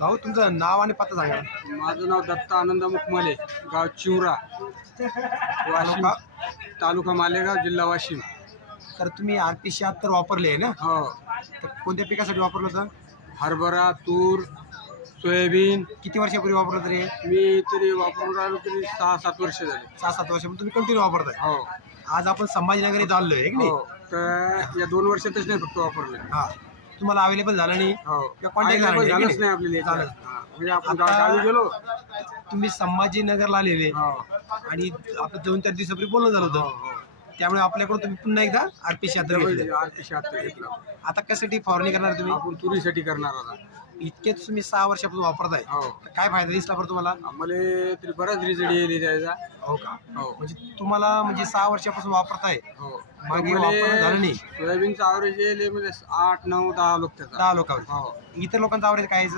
भाऊ तुमचं नाव आणि पत्ता सांगा. माझं नाव दत्ता आनंद मुखमाले, गाव चिवरा, वाशिम तालुका मालेगाव, जिल्हा वाशिम. तर तुम्ही RP76 वापरले आहे ना? हो. तर कोणत्या पिकासाठी वापरलं होतं? हरभरा, तूर, सोयाबीन. किती वर्षापूर्वी वापरलं तरी? मी तरी वापरून राहिलो तरी 6-7 वर्ष झाले. 6-7 वर्ष तुम्ही कंटिन्यू वापरताय. हो आज आपण संभाजीनगर इथं आलोय की नाही? हो. तर या 2 वर्षातच नाही फक्त वापरले. हा, तुम्हाला अवेलेबल झालं नाही हो. किंवा कॉन्टॅक्ट झाला नाही? झालंच नाही आपल्याला. झालंच. म्हणजे आपण आता- गावी गेलो. तुम्ही संभाजीनगरला आलेले हो आणि आपलं 2-4 दिवसापूर्वी बोलणं झालं हो होतं. हो. त्यामुळे आपल्याकडून तुम्ही पुन्हा एकदा RP76 घेतले. 876 घेतला. आता कशासाठी फवारणी करणार तुम्ही? आपण तुरीसाठी करणार आता. इतकेच तुम्ही 6 वर्षापासून वापरताय. हो. तर काय फायदा दिसला बरं तुम्हाला? आम्हाला तरी बराच रिझल्ट येईल त्याचा. हो का? हो म्हणजे तुम्हाला म्हणजे 6 वर्षापासून वापरताय, हो. मागे वापरणं झालं नाही. सोयाबीनचा ॲव्हरेज येईल म्हणजे 8, 9, 10 लोक त्याचा. 10 लोकांवर. हो. इतर लोकांचा आवरेज काय आहे?